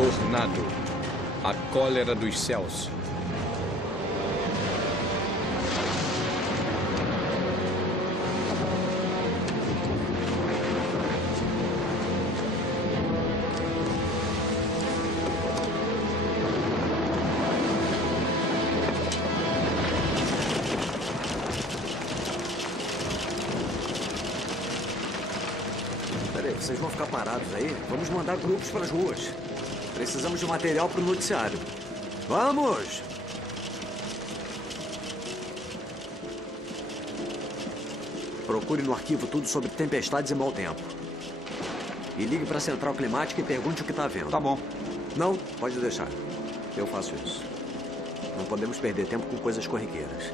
Tornado. A cólera dos céus. Peraí, vocês vão ficar parados aí? Vamos mandar grupos para as ruas. Precisamos de material para o noticiário. Vamos! Procure no arquivo tudo sobre tempestades e mau tempo. E ligue para a central climática e pergunte o que está vendo. Tá bom. Não, pode deixar. Eu faço isso. Não podemos perder tempo com coisas corriqueiras.